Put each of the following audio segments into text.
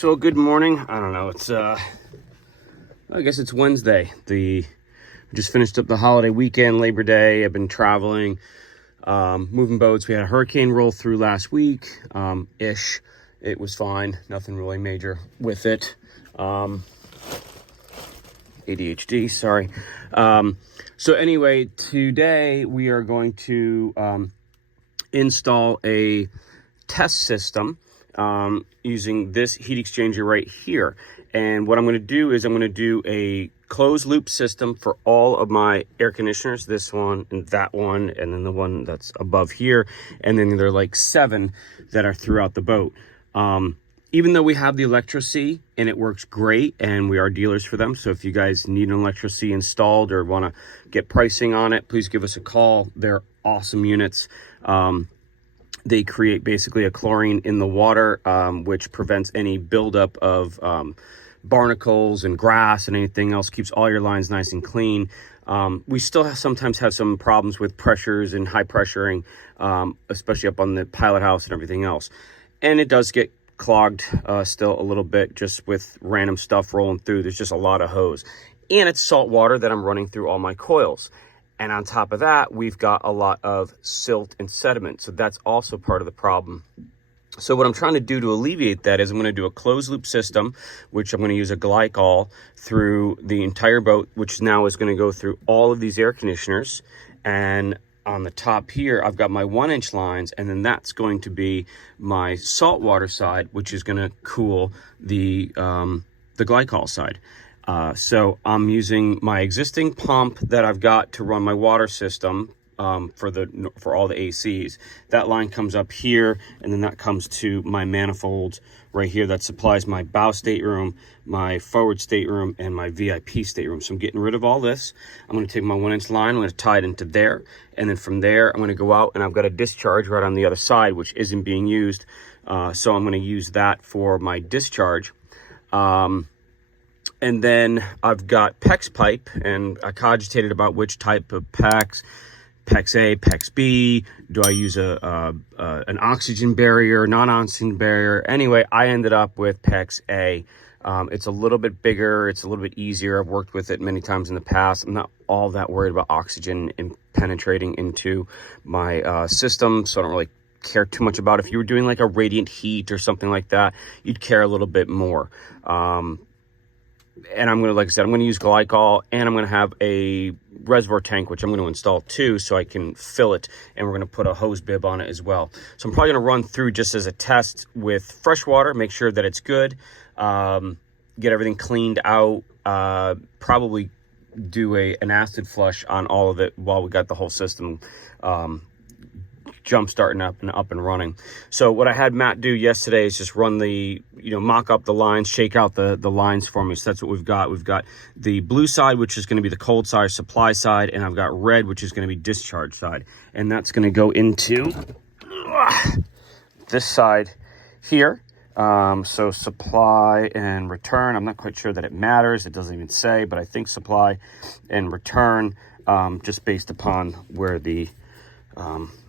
So good morning. I don't know. I guess it's Wednesday. We just finished up the holiday weekend, Labor Day. I've been traveling, moving boats. We had a hurricane roll through last week, ish. It was fine. Nothing really major with it. ADHD, sorry. So anyway, today we are going to install a test system using this heat exchanger right here. And what I'm going to do is I'm going to do a closed loop system for all of my air conditioners, this one and that one, and then the one that's above here. And then there are like 7 that are throughout the boat. Even though we have the electrosea and it works great and we are dealers for them. So if you guys need an electrosea installed or want to get pricing on it, please give us a call. They're awesome units. They create basically a chlorine in the water, which prevents any buildup of barnacles and grass and anything else, keeps all your lines nice and clean. We still sometimes have some problems with pressures and high pressuring, especially up on the pilot house and everything else. And it does get clogged still a little bit just with random stuff rolling through. There's just a lot of hose. And it's salt water that I'm running through all my coils. And on top of that, we've got a lot of silt and sediment. So that's also part of the problem. So what I'm trying to do to alleviate that is I'm going to do a closed loop system, which I'm going to use a glycol through the entire boat, which now is going to go through all of these air conditioners. And on the top here, I've got my 1-inch lines, and then that's going to be my saltwater side, which is going to cool the glycol side. So I'm using my existing pump that I've got to run my water system for all the ACs. That line comes up here, and then that comes to my manifolds right here that supplies my bow stateroom, my forward stateroom, and my VIP stateroom. So I'm getting rid of all this. I'm going to take my 1-inch line, I'm going to tie it into there, and then from there I'm going to go out and I've got a discharge right on the other side, which isn't being used. So I'm going to use that for my discharge. And then I've got PEX pipe, and I cogitated about which type of PEX A, PEX B. Do I use an oxygen barrier, non-oxygen barrier? Anyway, I ended up with PEX A. It's a little bit bigger. It's a little bit easier. I've worked with it many times in the past. I'm not all that worried about oxygen penetrating into my system, so I don't really care too much about it. If you were doing like a radiant heat or something like that, you'd care a little bit more. And I'm going to, like I said, I'm going to use glycol, and I'm going to have a reservoir tank, which I'm going to install too, so I can fill it, and we're going to put a hose bib on it as well. So I'm probably going to run through just as a test with fresh water, make sure that it's good, get everything cleaned out, probably do an acid flush on all of it while we got the whole system jump starting up and running. So what I had Matt do yesterday is just run mock up the lines, shake out the lines for me. So that's what we've got. We've got the blue side, which is going to be the cold side, supply side, and I've got red, which is going to be discharge side. And that's going to go into this side here. So supply and return. I'm not quite sure that it matters. It doesn't even say, but I think supply and return, just based upon where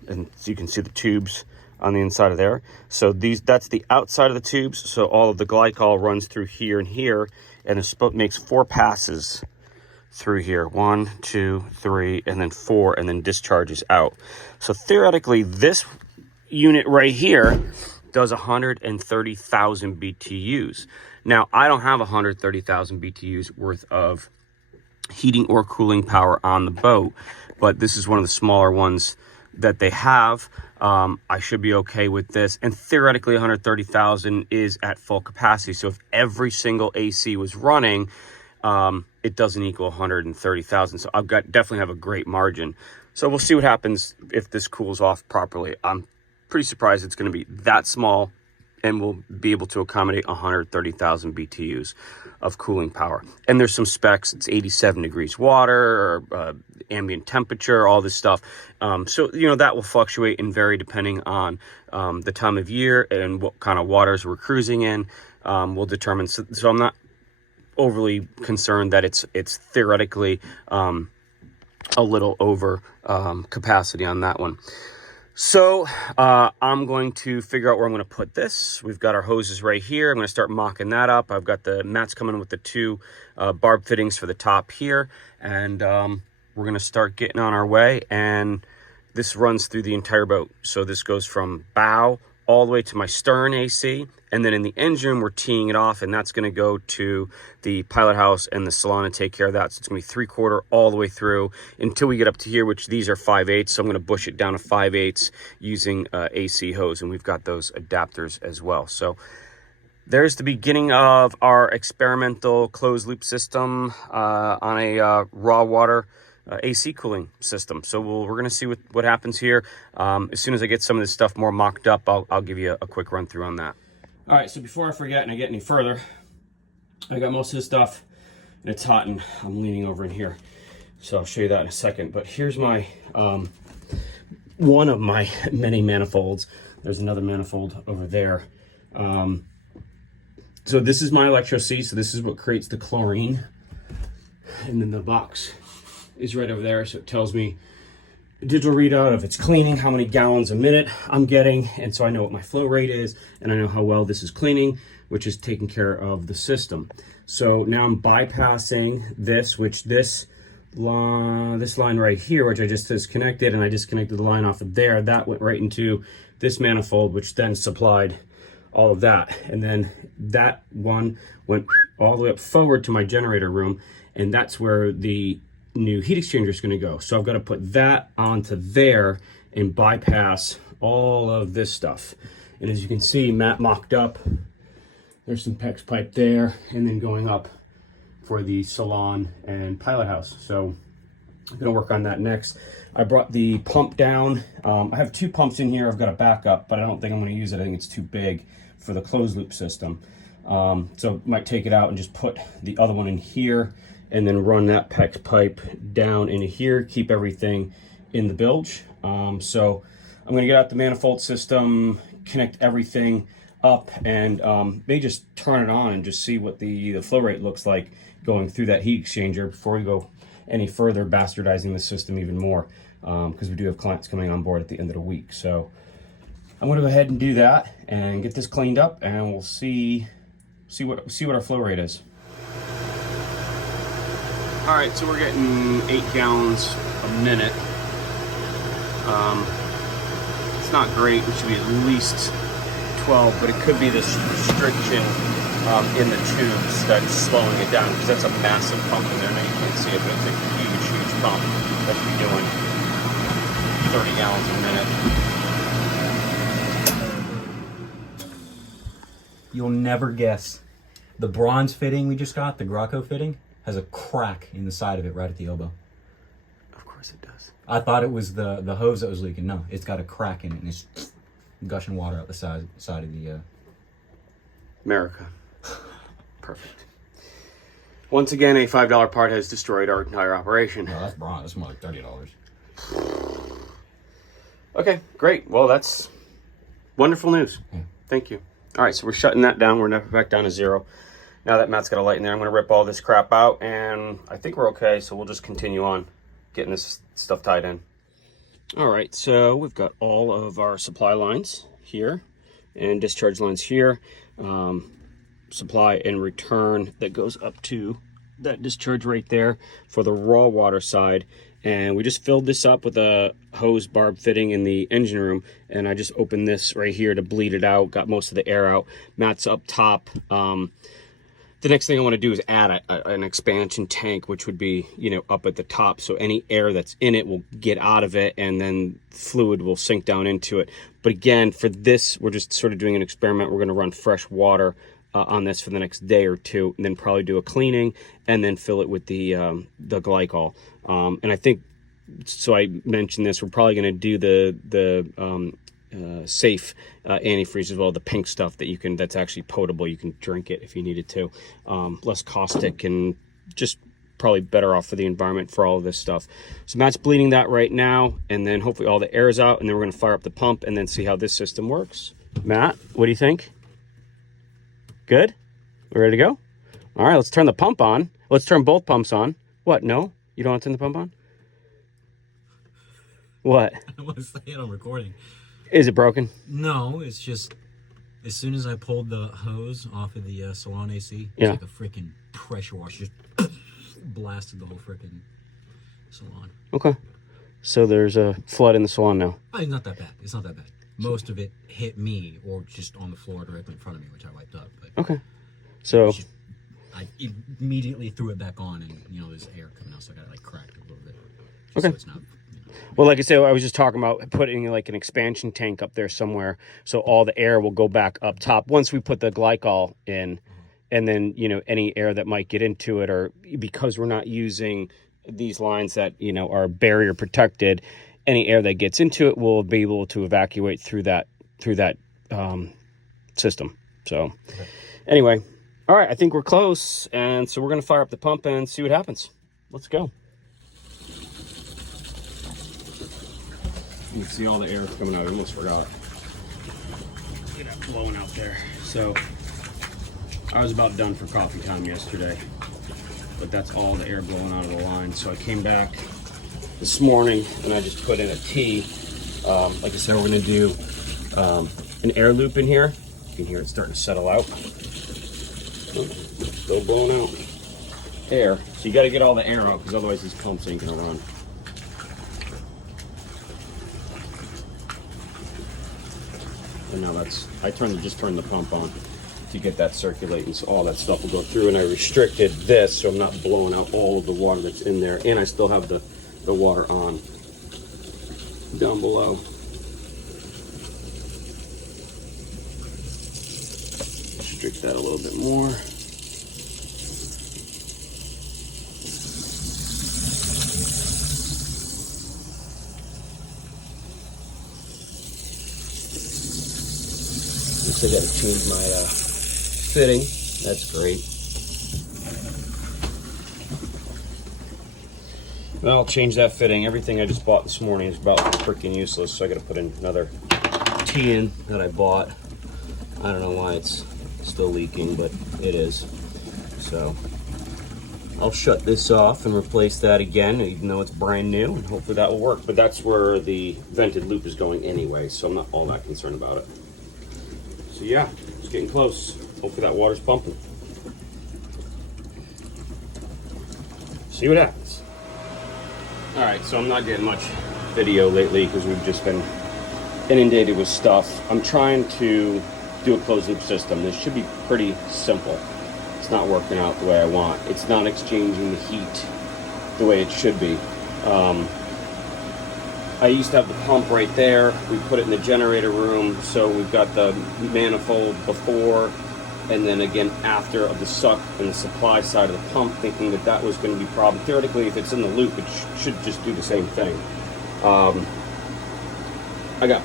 and so you can see the tubes on the inside of there. So that's the outside of the tubes. So all of the glycol runs through here and here, and it makes 4 passes through here. 1, 2, 3, and then 4, and then discharges out. So theoretically, this unit right here does 130,000 BTUs. Now, I don't have 130,000 BTUs worth of heating or cooling power on the boat, but this is one of the smaller ones that they have. I should be okay with this, and theoretically 130,000 is at full capacity. So if every single AC was running, it doesn't equal 130,000. So definitely have a great margin. So we'll see what happens if this cools off properly. I'm pretty surprised it's going to be that small, and we'll be able to accommodate 130,000 BTUs of cooling power. And there's some specs. It's 87 degrees water, or ambient temperature, all this stuff. So, that will fluctuate and vary depending on the time of year and what kind of waters we're cruising in. Will determine. So I'm not overly concerned that it's theoretically a little over capacity on that one. So I'm going to figure out where I'm going to put this. We've got our hoses right here. I'm going to start mocking that up. I've got the mats coming with the two barb fittings for the top here. And we're going to start getting on our way. And this runs through the entire boat. So this goes from bow all the way to my stern AC. And then in the engine, we're teeing it off, and that's going to go to the pilot house and the salon and take care of that. So it's going to be 3/4 all the way through until we get up to here, which these are 5/8. So I'm going to bush it down to 5/8 using AC hose, and we've got those adapters as well. So there's the beginning of our experimental closed loop system on a raw water AC cooling system. So we're going to see what happens here. As soon as I get some of this stuff more mocked up, I'll give you a quick run through on that. All right, so before I forget and I get any further, I got most of this stuff and it's hot and I'm leaning over in here. So I'll show you that in a second. But here's my, one of my many manifolds. There's another manifold over there. So this is my electrosea. So this is what creates the chlorine. And then the box is right over there. So it tells me digital readout of it's cleaning, how many gallons a minute I'm getting, and so I know what my flow rate is, and I know how well this is cleaning, which is taking care of the system. So now I'm bypassing this, which this line right here, which I just disconnected, and I disconnected the line off of there. That went right into this manifold, which then supplied all of that. And then that one went all the way up forward to my generator room, and that's where the new heat exchanger is going to go. So I've got to put that onto there and bypass all of this stuff. And as you can see, Matt mocked up. There's some PEX pipe there, and then going up for the salon and pilot house. So I'm going to work on that next. I brought the pump down. I have two pumps in here. I've got a backup, but I don't think I'm going to use it. I think it's too big for the closed loop system. So might take it out and just put the other one in here, and then run that PEX pipe down into here, keep everything in the bilge. So I'm gonna get out the manifold system, connect everything up, and maybe just turn it on and just see what the flow rate looks like going through that heat exchanger before we go any further bastardizing the system even more, because we do have clients coming on board at the end of the week. So I'm gonna go ahead and do that and get this cleaned up, and we'll see what our flow rate is. All right, so we're getting 8 gallons a minute. It's not great. It should be at least 12, but it could be this restriction in the tubes that's slowing it down, because that's a massive pump in there. Now you can't see it, but it's a huge, huge pump that should be doing 30 gallons a minute. You'll never guess. The bronze fitting we just got, the Graco fitting, has a crack in the side of it right at the elbow. Of course it does. I thought it was the hose that was leaking. No, it's got a crack in it, and it's gushing water out the side of the... America. Perfect. Once again, a $5 part has destroyed our entire operation. No, that's bronze. That's more like $30. Okay, great. Well, that's wonderful news. Yeah. Thank you. All right, so we're shutting that down. We're never back down to 0. Now that Matt's got a light in there, I'm going to rip all this crap out, and I think we're okay, so we'll just continue on getting this stuff tied in. All right, so we've got all of our supply lines here and discharge lines here. Supply and return that goes up to that discharge right there for the raw water side. And we just filled this up with a hose barb fitting in the engine room, and I just opened this right here to bleed it out, got most of the air out. Matt's up top. The next thing I want to do is add an expansion tank, which would be, up at the top. So any air that's in it will get out of it, and then fluid will sink down into it. But again, for this, we're just sort of doing an experiment. We're going to run fresh water on this for the next day or two, and then probably do a cleaning, and then fill it with the glycol. And I think, so I mentioned this, we're probably going to do the safe antifreeze as well, the pink stuff that's actually potable. You can drink it if you needed to. Less caustic, and just probably better off for the environment for all of this stuff. So Matt's bleeding that right now, and then hopefully all the air is out, and then we're going to fire up the pump and then see how this system works. Matt, what do you think? Good? We're ready to go? All right, let's turn the pump on. Let's turn both pumps on. What, no? You don't want to turn the pump on? What? I don't want to say it on recording. Is it broken? No, it's just as soon as I pulled the hose off of the salon AC, it's Yeah. like a freaking pressure washer just blasted the whole freaking salon. Okay. So there's a flood in the salon now. It's not that bad. It's not that bad. Most of it hit me or just on the floor directly in front of me, which I wiped up. But Okay. So I immediately threw it back on, and there's air coming out, so I got it like cracked a little bit. Okay. So it's not. well, like I said, I was just talking about putting like an expansion tank up there somewhere, so all the air will go back up top once we put the glycol in, and then any air that might get into it, or because we're not using these lines that are barrier protected, any air that gets into it will be able to evacuate through that system. So anyway, all right, I think we're close, and so we're gonna fire up the pump and see what happens. Let's go. You can see all the air coming out. I almost forgot. Look at that blowing out there. So I was about done for coffee time yesterday, but that's all the air blowing out of the line. So I came back this morning and I just put in a T. Like I said, we're gonna do an air loop in here. You can hear it starting to settle out. Still blowing out air. So you got to get all the air out, because otherwise these pumps ain't gonna run. And now I just turned the pump on to get that circulating, so all that stuff will go through. And I restricted this so I'm not blowing out all of the water that's in there, and I still have the water on down below. Restrict that a little bit more. I got to change my fitting. That's great. Well, I'll change that fitting. Everything I just bought this morning is about freaking useless, so I got to put in another T in that I bought. I don't know why it's still leaking, but it is. So I'll shut this off and replace that again, even though it's brand new, and hopefully that will work. But that's where the vented loop is going anyway, so I'm not all that concerned about it. So yeah, it's getting close. Hopefully that water's pumping. See what happens. All right, so I'm not getting much video lately because we've just been inundated with stuff. I'm trying to do a closed loop system. This should be pretty simple. It's not working out the way I want. It's not exchanging the heat the way it should be. I used to have the pump right there. We put it in the generator room, so we've got the manifold before and then again after of the suck and the supply side of the pump, thinking that that was going to be a problem. Theoretically, if it's in the loop, it should just do the same thing. I got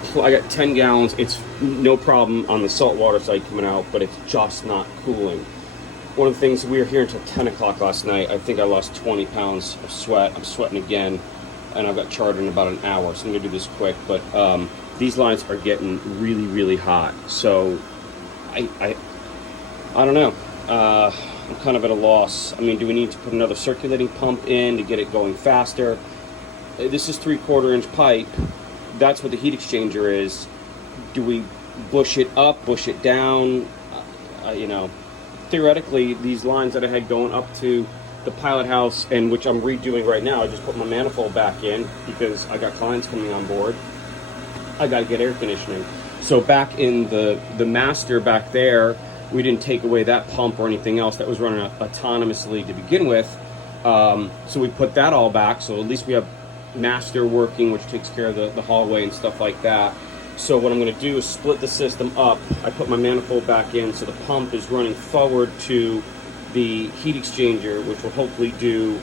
10 gallons. It's no problem on the saltwater side coming out, but it's just not cooling. One of the things, we were here until 10 o'clock last night. I think I lost 20 pounds of sweat. I'm sweating again. And I've got chartered in about an hour, so I'm gonna do this quick. But these lines are getting really, really hot. So I don't know. I'm kind of at a loss. I mean, do we need to put another circulating pump in to get it going faster? This is 3/4 inch pipe. That's what the heat exchanger is. Do we bush it up, bush it down? Theoretically, these lines that I had going up to the pilot house, and which I'm redoing right now, I just put my manifold back in because I got clients coming on board. I got to get air conditioning. So back in the master back there, we didn't take away that pump or anything else. That was running autonomously to begin with. So we put that all back. So at least we have master working, which takes care of the hallway and stuff like that. So what I'm going to do is split the system up. I put my manifold back in, so the pump is running forward to the heat exchanger, which will hopefully do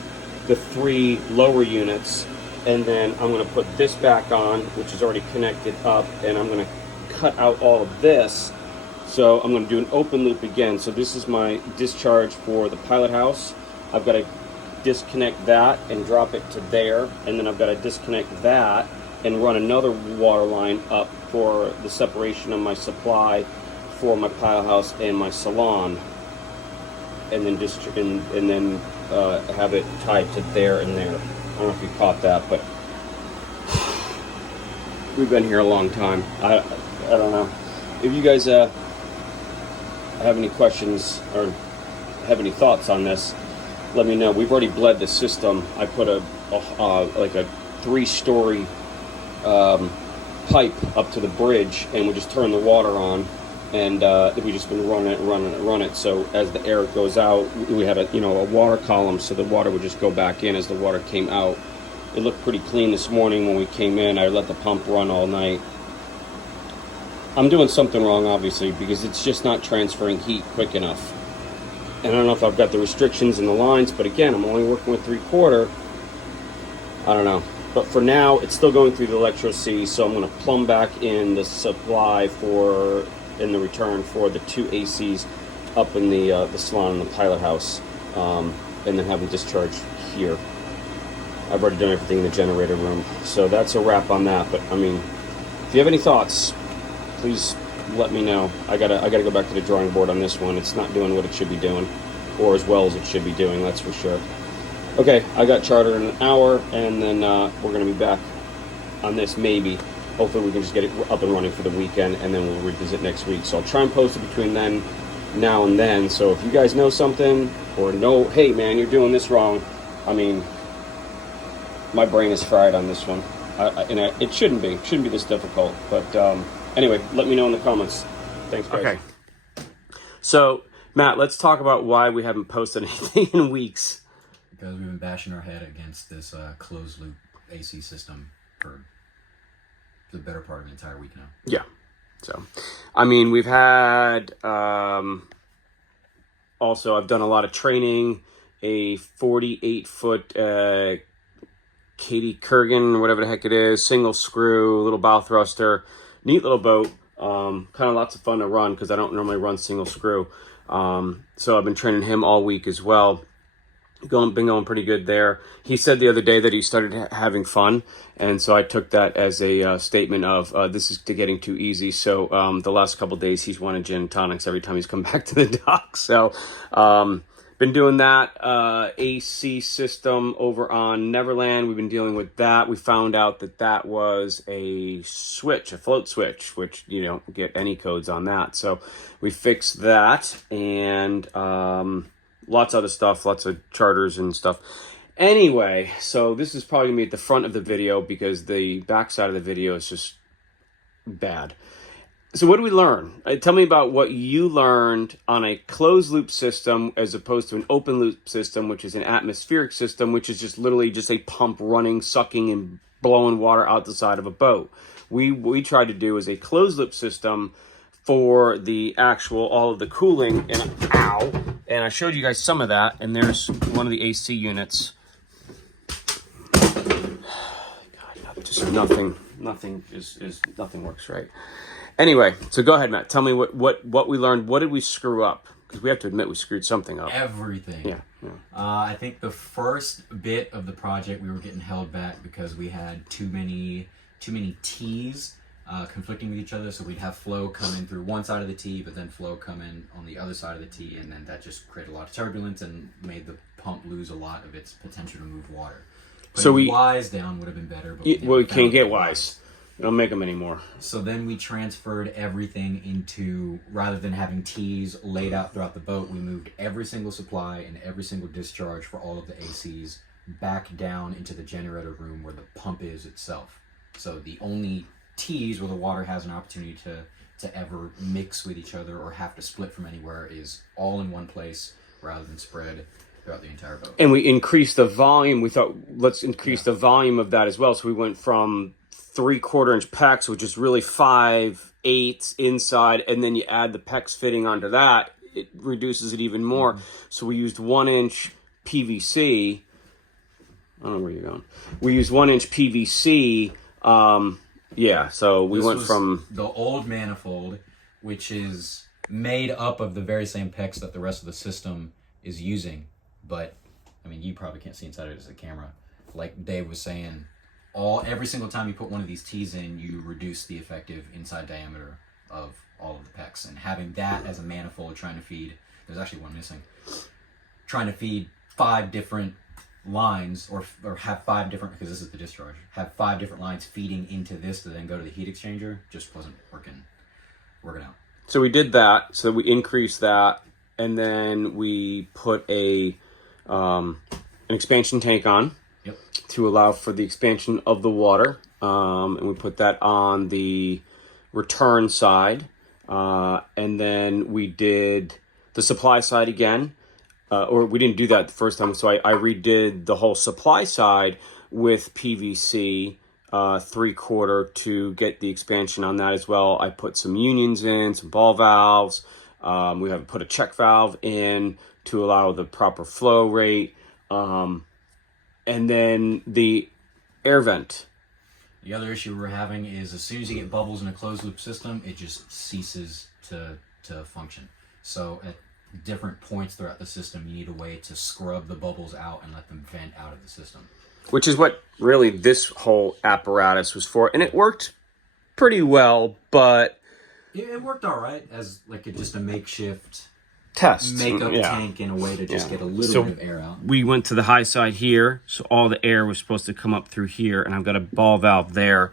the 3 lower units, and then I'm going to put this back on, which is already connected up, and I'm going to cut out all of this. So I'm going to do an open loop again. So this is my discharge for the pilot house. I've got to disconnect that and drop it to there, and then I've got to disconnect that and run another water line up for the separation of my supply for my pilot house and my salon, and then have it tied to there and there. I don't know if you caught that, but we've been here a long time. I don't know. If you guys have any questions or have any thoughts on this, let me know. We've already bled the system. I put like a 3-story pipe up to the bridge, and we just turn the water on, and we just been run it. So as the air goes out, we had a water column, so the water would just go back in as the water came out. It looked pretty clean this morning when we came in. I let the pump run all night. I'm doing something wrong, obviously, because it's just not transferring heat quick enough. And I don't know if I've got the restrictions in the lines, but again, I'm only working with 3/4. I don't know. But for now, it's still going through the electrosea, so I'm going to plumb back in the supply in the return for the 2 ACs up in the salon in the pilot house, and then have them discharged here. I've already done everything in the generator room, so that's a wrap on that. But I mean, if you have any thoughts, please let me know. I gotta go back to the drawing board on this one. It's not doing what it should be doing, or as well as it should be doing. That's for sure. Okay, I got charter in an hour, and then we're gonna be back on this maybe. Hopefully, we can just get it up and running for the weekend, and then we'll revisit next week. So I'll try and post it between now and then. So if you guys know something or know, hey man, you're doing this wrong. I mean, my brain is fried on this one, it shouldn't be this difficult. But anyway, let me know in the comments. Thanks, guys. Okay. So Matt, let's talk about why we haven't posted anything in weeks. Because we've been bashing our head against this closed loop AC system for the better part of the entire week now. Yeah. So, I mean, we've had also I've done a lot of training, a 48-foot Katie Kurgan, whatever the heck it is, single screw, little bow thruster, neat little boat. Kind of lots of fun to run because I don't normally run single screw. So I've been training him all week as well. Been going pretty good there. He said the other day that he started having fun, and so I took that as a statement of this is getting too easy. So the last couple days he's wanted gin and tonics every time he's come back to the dock. So been doing that AC system over on Neverland. We've been dealing with that. We found out that was a switch, a float switch, which you don't get any codes on that. So we fixed that, and lots of other stuff, lots of charters and stuff. Anyway, so this is probably going to be at the front of the video because the back side of the video is just bad. So what did we learn? Tell me about what you learned on a closed loop system as opposed to an open loop system, which is an atmospheric system, which is just literally just a pump running, sucking and blowing water out the side of a boat. What we tried to do is a closed loop system for the actual, all of the cooling, and I showed you guys some of that, and there's one of the AC units. God, just nothing works right. Anyway, so go ahead, Matt. Tell me what we learned. What did we screw up? Because we have to admit we screwed something up. Everything. Yeah. I think the first bit of the project we were getting held back because we had too many T's conflicting with each other. So we'd have flow come in through one side of the T, but then flow come in on the other side of the T, and then that just created a lot of turbulence and made the pump lose a lot of its potential to move water. Putting Y's down would have been better. But we can't get Y's. We don't make them anymore. So then we transferred everything into, rather than having T's laid out throughout the boat, we moved every single supply and every single discharge for all of the ACs back down into the generator room where the pump is itself. So the only T's where the water has an opportunity to ever mix with each other or have to split from anywhere is all in one place rather than spread throughout the entire boat. And we increased the volume. We thought, let's increase the volume of that as well. So we went from 3/4 inch PEX, which is really 5/8 inside, and then you add the PEX fitting onto that, it reduces it even more. Mm-hmm. So we used 1-inch PVC. I don't know where you're going. We used 1-inch PVC. So we went from the old manifold, which is made up of the very same PEX that the rest of the system is using. But I mean, you probably can't see inside it as a camera. Like Dave was saying, every single time you put one of these T's in, you reduce the effective inside diameter of all of the PEX. And having that as a manifold trying to feed, there's actually one missing, trying to feed 5 different lines, or have 5 different, because this is the discharge, have 5 different lines feeding into this to then go to the heat exchanger, just wasn't working out. So we did that. So we increased that, and then we put an expansion tank on. Yep. To allow for the expansion of the water, and we put that on the return side, and then we did the supply side again, or we didn't do that the first time, so I redid the whole supply side with PVC 3/4 to get the expansion on that as well. I put some unions in, some ball valves. We have put a check valve in to allow the proper flow rate. And then the air vent. The other issue we're having is as soon as you get bubbles in a closed loop system, it just ceases to function. So at different points throughout the system, you need a way to scrub the bubbles out and let them vent out of the system. Which is what really this whole apparatus was for. And it worked pretty well, but... It worked all right as like just a makeshift... test. Makeup tank in a way to just get a little bit of air out. We went to the high side here, so all the air was supposed to come up through here, and I've got a ball valve there.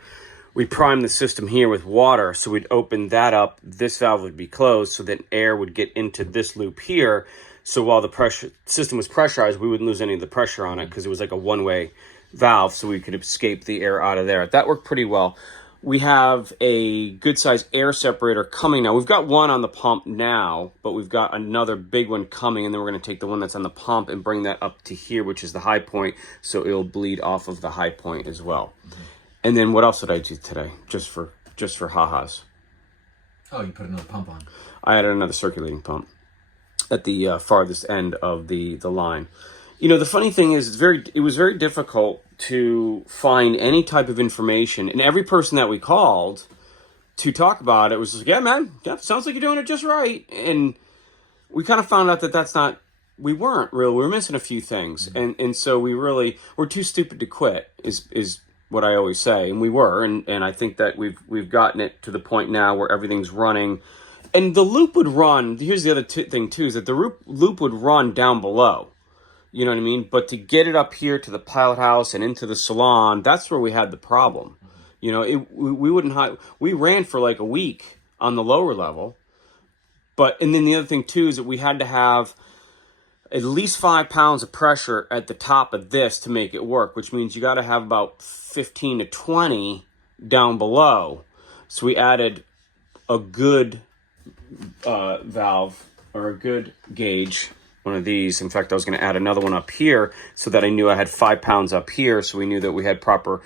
We primed the system here with water, so we'd open that up. This valve would be closed, so that air would get into this loop here. So while the system was pressurized, we wouldn't lose any of the pressure on it because it was like a one-way valve, so we could escape the air out of there. That worked pretty well. We have a good-sized air separator coming now. We've got one on the pump now, but we've got another big one coming, and then we're going to take the one that's on the pump and bring that up to here, which is the high point, so it'll bleed off of the high point as well. Mm-hmm. And then what else did I do today, just for ha-has? Oh, you put another pump on. I added another circulating pump at the farthest end of the line. You know, the funny thing is, it was very difficult to find any type of information. And every person that we called to talk about it was like, yeah, man, sounds like you're doing it just right. And we kind of found out that that's not, we weren't really, we were missing a few things. Mm-hmm. And so we're too stupid to quit is what I always say. And we were, and I think that we've gotten it to the point now where everything's running. And the loop would run, here's the other thing too, is that the loop would run down below. You know what I mean? But to get it up here to the pilot house and into the salon, that's where we had the problem. Mm-hmm. You know, we ran for like a week on the lower level. And then the other thing too is that we had to have at least 5 pounds of pressure at the top of this to make it work, which means you got to have about 15 to 20 down below. So we added a good valve or a good gauge. One of these. In fact, I was going to add another one up here so that I knew I had 5 pounds up here, so we knew that we had proper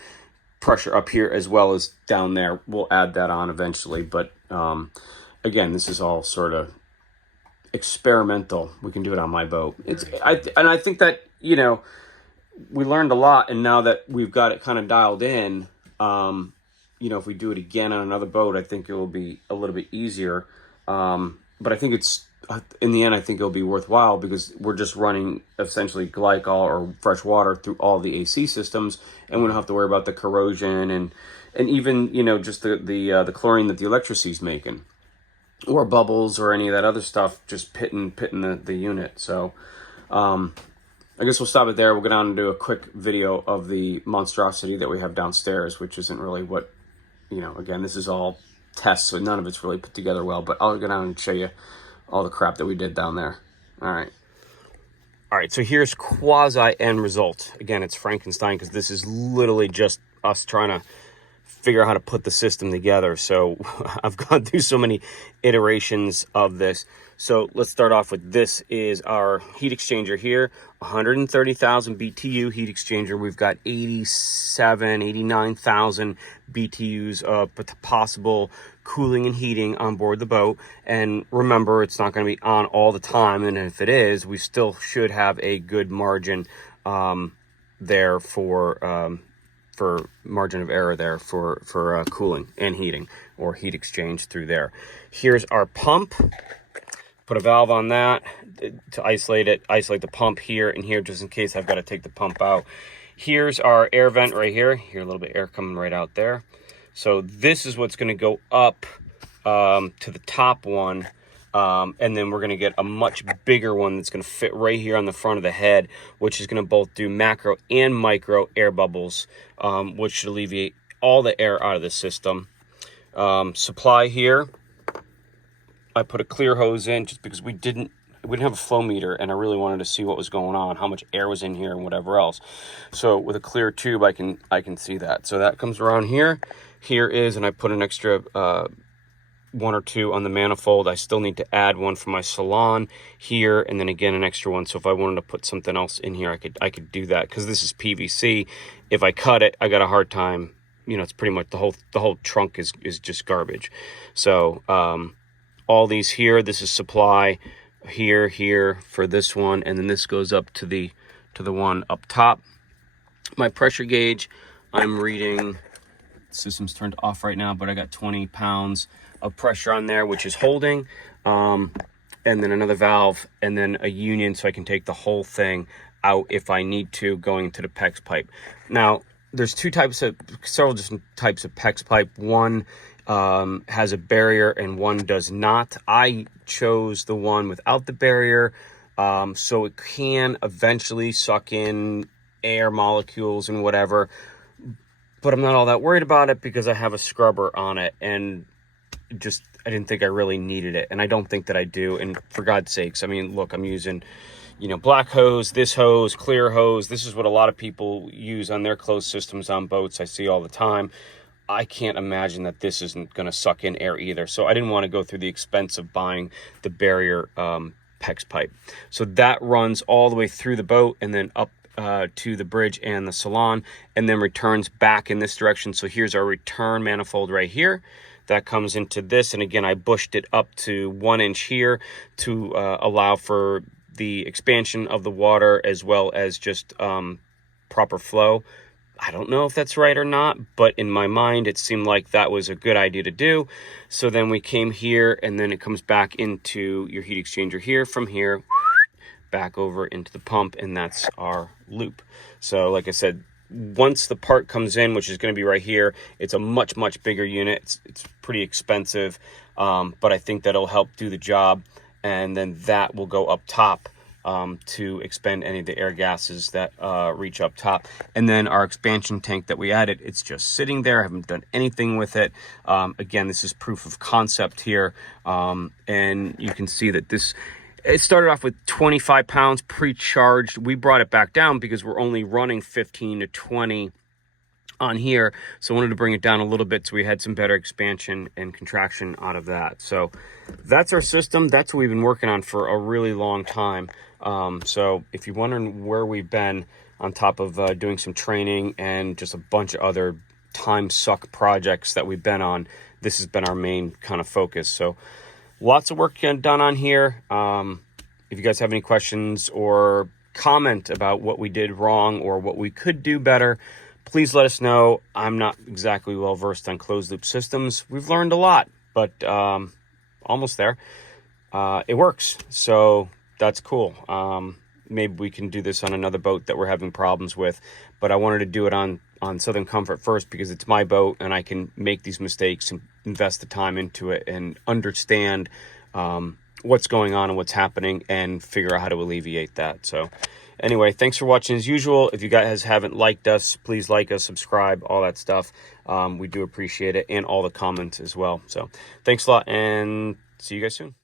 pressure up here as well as down there. We'll add that on eventually, but again, this is all sort of experimental. We can do it on my boat. I think that, you know, we learned a lot, and now that we've got it kind of dialed in, you know, if we do it again on another boat, I think it will be a little bit easier. But I think in the end, I think it'll be worthwhile because we're just running essentially glycol or fresh water through all the AC systems, and we don't have to worry about the corrosion and even, you know, just the chlorine that the electrosea is making, or bubbles or any of that other stuff just pitting the unit. So I guess we'll stop it there. We'll go down and do a quick video of the monstrosity that we have downstairs, which isn't really what, you know, again, this is all tests, so none of it's really put together well, but I'll go down and show you all the crap that we did down there. All right, so here's quasi end result. Again, it's Frankenstein because this is literally just us trying to figure out how to put the system together. So I've gone through so many iterations of this. So let's start off with, this is our heat exchanger here, 130,000 BTU heat exchanger. We've got 89,000 BTUs of possible cooling and heating on board the boat. And remember, it's not going to be on all the time. And if it is, we still should have a good margin there for margin of error there for cooling and heating, or heat exchange through there. Here's our pump. Put a valve on that to isolate the pump here and here, just in case I've got to take the pump out. Here's our air vent right here. Here, a little bit of air coming right out there. So this is what's going to go up to the top one And then we're going to get a much bigger one that's going to fit right here on the front of the head, which is going to both do macro and micro air bubbles, which should alleviate all the air out of the system. Supply here, I put a clear hose in just because we didn't have a flow meter, and I really wanted to see what was going on, how much air was in here and whatever else. So with a clear tube, I can see that. So that comes around here. Here is, and I put an extra one or two on the manifold. I still need to add one for my salon here, and then again an extra one. So if I wanted to put something else in here, I could do that, because this is PVC. If I cut it, I got a hard time. You know, it's pretty much the whole trunk is just garbage. So all these here, this is supply here for this one, and then this goes up to the one up top. My pressure gauge, I'm reading, system's turned off right now, but I got 20 pounds of pressure on there, which is holding, and then another valve, and then a union, so I can take the whole thing out if I need to, going to the PEX pipe. Now, there's several different types of PEX pipe. One has a barrier and one does not. I chose the one without the barrier, so it can eventually suck in air molecules and whatever, but I'm not all that worried about it because I have a scrubber on it, and I didn't think I really needed it, and I don't think that I do. And for God's sakes, I mean, look, I'm using, you know, black hose, this hose, clear hose. This is what a lot of people use on their closed systems on boats. I see all the time. I can't imagine that this isn't going to suck in air either. So I didn't want to go through the expense of buying the barrier PEX pipe. So that runs all the way through the boat and then up to the bridge and the salon, and then returns back in this direction. So here's our return manifold right here. That comes into this, and again, I bushed it up to 1 inch here to allow for the expansion of the water as well as just proper flow. I don't know if that's right or not, but in my mind, it seemed like that was a good idea to do. So then we came here, and then it comes back into your heat exchanger here, from here, back over into the pump, and that's our loop. So like I said, once the part comes in, which is going to be right here, it's a much bigger unit. It's pretty expensive, but I think that'll help do the job, and then that will go up top to expend any of the air gases that reach up top. And then our expansion tank that we added, it's just sitting there. I haven't done anything with it. Again, this is proof of concept here, and you can see that it started off with 25 pounds pre-charged. We brought it back down because we're only running 15 to 20 on here. So I wanted to bring it down a little bit so we had some better expansion and contraction out of that. So that's our system. That's what we've been working on for a really long time. So if you're wondering where we've been, on top of doing some training and just a bunch of other time suck projects that we've been on, this has been our main kind of focus. So lots of work done on here. If you guys have any questions or comment about what we did wrong or what we could do better, please let us know. I'm not exactly well versed on closed loop systems. We've learned a lot, but almost there. It works, so that's cool. Maybe we can do this on another boat that we're having problems with, but I wanted to do it on Southern Comfort first because it's my boat and I can make these mistakes and invest the time into it and understand what's going on and what's happening and figure out how to alleviate that. So anyway, thanks for watching as usual. If you guys haven't liked us, please like us, subscribe, all that stuff. We do appreciate it, and all the comments as well. So thanks a lot, and see you guys soon.